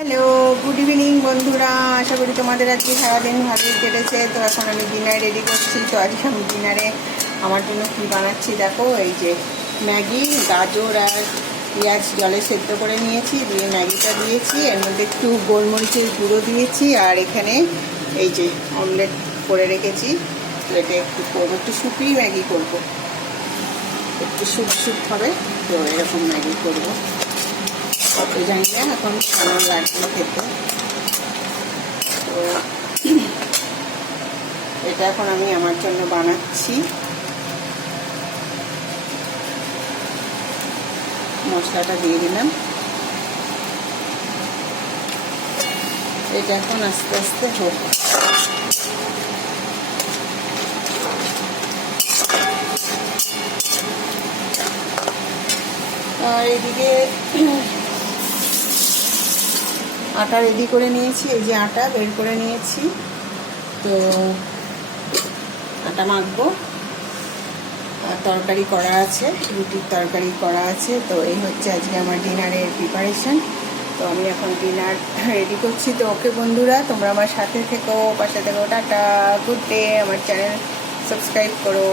Hello, good evening বন্ধুরা। আশা করি তোমাদের আজকে সারাদিন ভালোই কেটেছে। তো এখন আমি ডিনার রেডি করছি। তো আজকে আমি ডিনারে আমার জন্য কী বানাচ্ছি দেখো। এই যে ম্যাগি, গাজর আর পেঁয়াজ জলে সেদ্ধ করে নিয়েছি, দিয়ে ম্যাগিটা দিয়েছি, এর মধ্যে একটু গোলমরিচের গুঁড়ো দিয়েছি, আর এখানে এই যে অমলেট করে রেখেছি। তো এটা একটু করবো, একটু শুকিয়ে ম্যাগি করবো, একটু স্যুপ হবে। তো এরকম ম্যাগি করবো। কত জানি না এখন কেমন লাগবে খেতে। তো এটা এখন আমি আমার জন্য বানাচ্ছি। মশলাটা দিয়ে দিলাম। এটা এখন আস্তে আস্তে হোক। আর এদিকে আটা রেডি করে নিয়েছি। এই যে আটা বের করে নিয়েছি। তো আটা মাখবো, আর তরকারি করা আছে, রুটির তরকারি করা আছে। তো এই হচ্ছে আজকে আমার ডিনারের প্রিপারেশন। তো আমি এখন ডিনার রেডি করছি। তো ওকে বন্ধুরা, তোমরা আমার সাথে থেকো, পাশে থেকো। Tata, good day. আমার চ্যানেল সাবস্ক্রাইব করো।